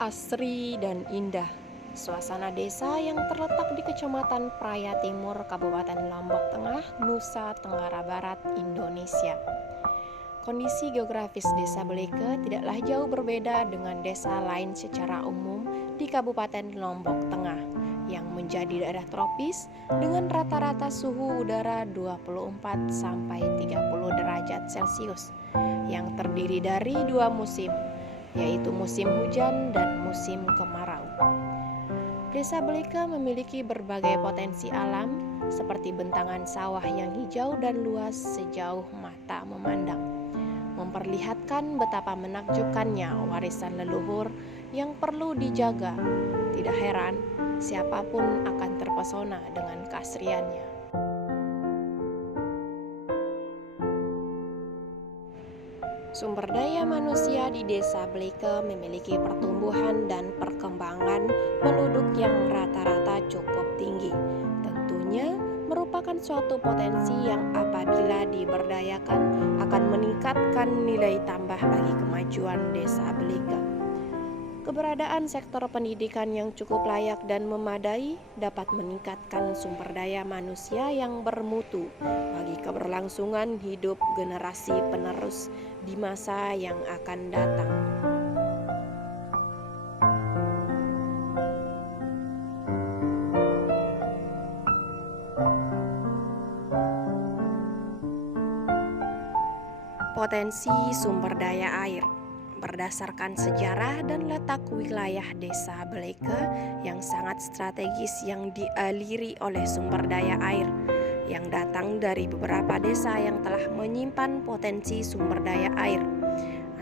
Asri dan indah, suasana desa yang terletak di Kecamatan Praya Timur, Kabupaten Lombok Tengah, Nusa Tenggara Barat, Indonesia. Kondisi geografis Desa Beleke tidaklah jauh berbeda dengan desa lain secara umum di Kabupaten Lombok Tengah yang menjadi daerah tropis dengan rata-rata suhu udara 24 sampai 30 derajat Celcius yang terdiri dari dua musim, yaitu musim hujan dan musim kemarau. Desa Beleke memiliki berbagai potensi alam seperti bentangan sawah yang hijau dan luas sejauh mata memandang, memperlihatkan betapa menakjubkannya warisan leluhur yang perlu dijaga. Tidak heran, siapapun akan terpesona dengan keasriannya. Sumber daya manusia di Desa Beleke memiliki pertumbuhan dan perkembangan penduduk yang rata-rata cukup tinggi. Tentunya merupakan suatu potensi yang apabila diberdayakan akan meningkatkan nilai tambah bagi kemajuan Desa Beleke. Keberadaan sektor pendidikan yang cukup layak dan memadai dapat meningkatkan sumber daya manusia yang bermutu bagi keberlangsungan hidup generasi penerus di masa yang akan datang. Potensi sumber daya air. Berdasarkan sejarah dan letak wilayah Desa Beleke yang sangat strategis yang dialiri oleh sumber daya air yang datang dari beberapa desa yang telah menyimpan potensi sumber daya air,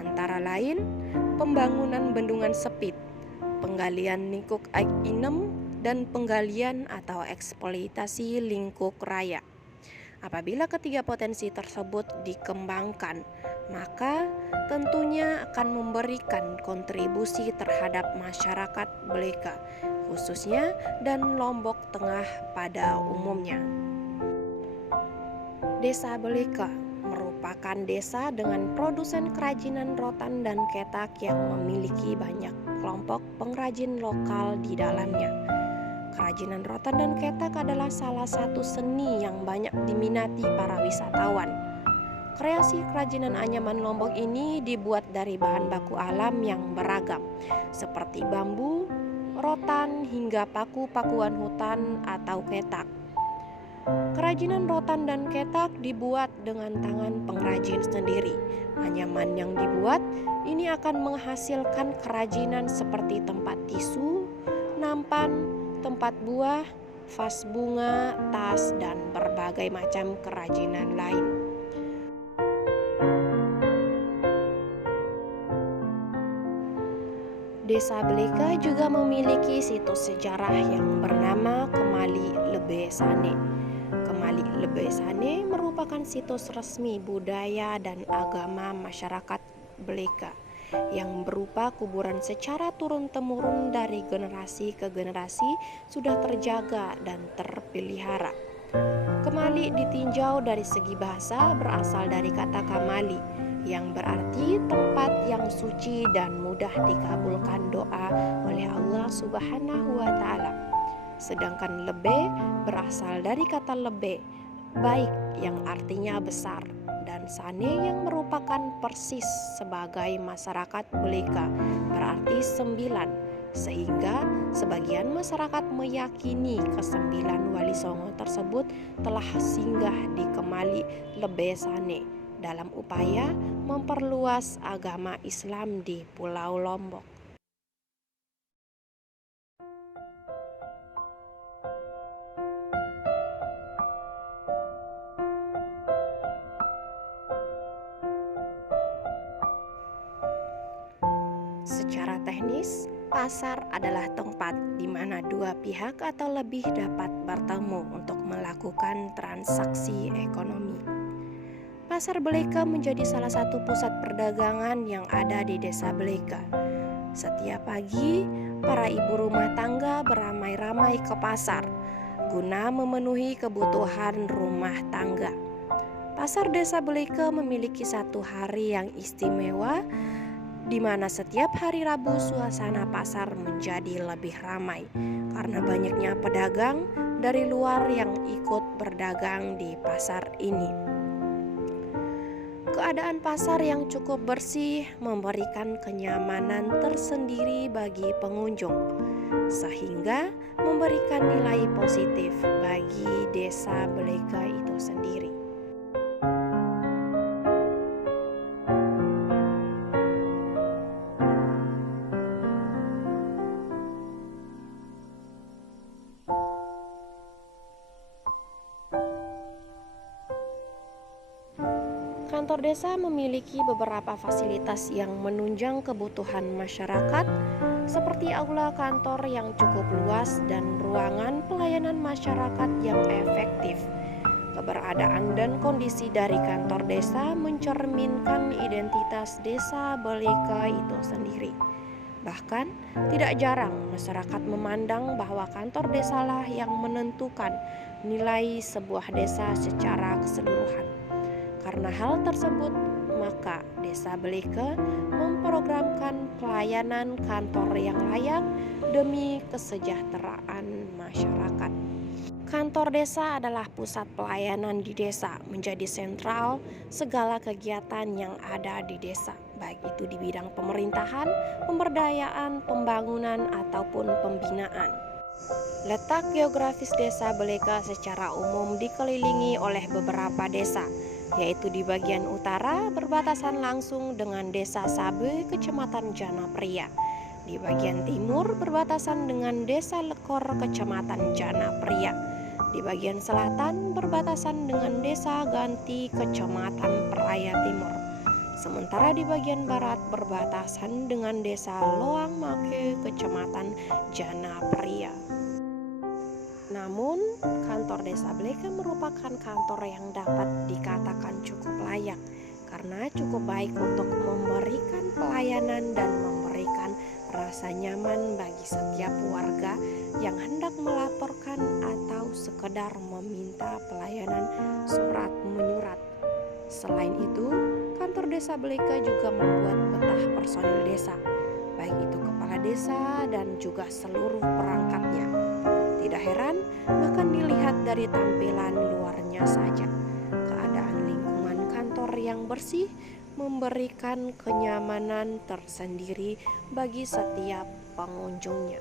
antara lain pembangunan bendungan Sepit, penggalian Lingkuk Inem, dan penggalian atau eksploitasi Lingkuk Raya. Apabila ketiga potensi tersebut dikembangkan, maka tentunya akan memberikan kontribusi terhadap masyarakat Beleke, khususnya dan Lombok Tengah pada umumnya. Desa Beleke merupakan desa dengan produsen kerajinan rotan dan ketak yang memiliki banyak kelompok pengrajin lokal di dalamnya. Kerajinan rotan dan ketak adalah salah satu seni yang banyak diminati para wisatawan. Kreasi kerajinan anyaman Lombok ini dibuat dari bahan baku alam yang beragam, seperti bambu, rotan, hingga paku-pakuan hutan atau ketak. Kerajinan rotan dan ketak dibuat dengan tangan pengrajin sendiri. Anyaman yang dibuat ini akan menghasilkan kerajinan seperti tempat tisu, nampan, tempat buah, vas bunga, tas, dan berbagai macam kerajinan lain. Desa Beleke juga memiliki situs sejarah yang bernama Kemali Lebe Sane. Kemali Lebe Sane merupakan situs resmi budaya dan agama masyarakat Beleke yang berupa kuburan secara turun-temurun dari generasi ke generasi sudah terjaga dan terpelihara. Kemali ditinjau dari segi bahasa berasal dari kata kamali yang berarti tempat yang suci dan mudah dikabulkan doa oleh Allah Subhanahu wa Ta'ala. Sedangkan lebe berasal dari kata lebe, baik yang artinya besar, dan sane yang merupakan persis sebagai masyarakat Beleke berarti 9, sehingga sebagian masyarakat meyakini ke-9 wali songo tersebut telah singgah di Kemali Lebe Sane dalam upaya memperluas agama Islam di Pulau Lombok. Secara teknis, pasar adalah tempat di mana dua pihak atau lebih dapat bertemu untuk melakukan transaksi ekonomi. Pasar Beleke menjadi salah satu pusat perdagangan yang ada di Desa Beleke. Setiap pagi, para ibu rumah tangga beramai-ramai ke pasar guna memenuhi kebutuhan rumah tangga. Pasar Desa Beleke memiliki satu hari yang istimewa di mana setiap hari Rabu suasana pasar menjadi lebih ramai karena banyaknya pedagang dari luar yang ikut berdagang di pasar ini. Keadaan pasar yang cukup bersih memberikan kenyamanan tersendiri bagi pengunjung, sehingga memberikan nilai positif bagi desa Belega itu sendiri. Kantor desa memiliki beberapa fasilitas yang menunjang kebutuhan masyarakat, seperti aula kantor yang cukup luas dan ruangan pelayanan masyarakat yang efektif. Keberadaan dan kondisi dari kantor desa mencerminkan identitas desa Belega itu sendiri. Bahkan, tidak jarang masyarakat memandang bahwa kantor desalah yang menentukan nilai sebuah desa secara keseluruhan. Karena hal tersebut, maka Desa Belega memprogramkan pelayanan kantor yang layak demi kesejahteraan masyarakat. Kantor desa adalah pusat pelayanan di desa, menjadi sentral segala kegiatan yang ada di desa, baik itu di bidang pemerintahan, pemberdayaan, pembangunan, ataupun pembinaan. Letak geografis Desa Belega secara umum dikelilingi oleh beberapa desa, yaitu di bagian utara berbatasan langsung dengan Desa Sabe, Kecamatan Jana Pria. Di bagian timur berbatasan dengan Desa Lekor, Kecamatan Jana Pria. Di bagian selatan berbatasan dengan Desa Ganti, Kecamatan Peraya Timur. Sementara di bagian barat berbatasan dengan Desa Loang Make, Kecamatan Jana Pria. Namun, kantor Desa Belega merupakan kantor yang dapat dikatakan cukup layak karena cukup baik untuk memberikan pelayanan dan memberikan rasa nyaman bagi setiap warga yang hendak melaporkan atau sekedar meminta pelayanan surat menyurat. Selain itu, kantor Desa Belega juga membuat betah personil desa, baik itu kepala desa dan juga seluruh perangkatnya. Tidak heran, bahkan dilihat dari tampilan luarnya saja, keadaan lingkungan kantor yang bersih memberikan kenyamanan tersendiri bagi setiap pengunjungnya.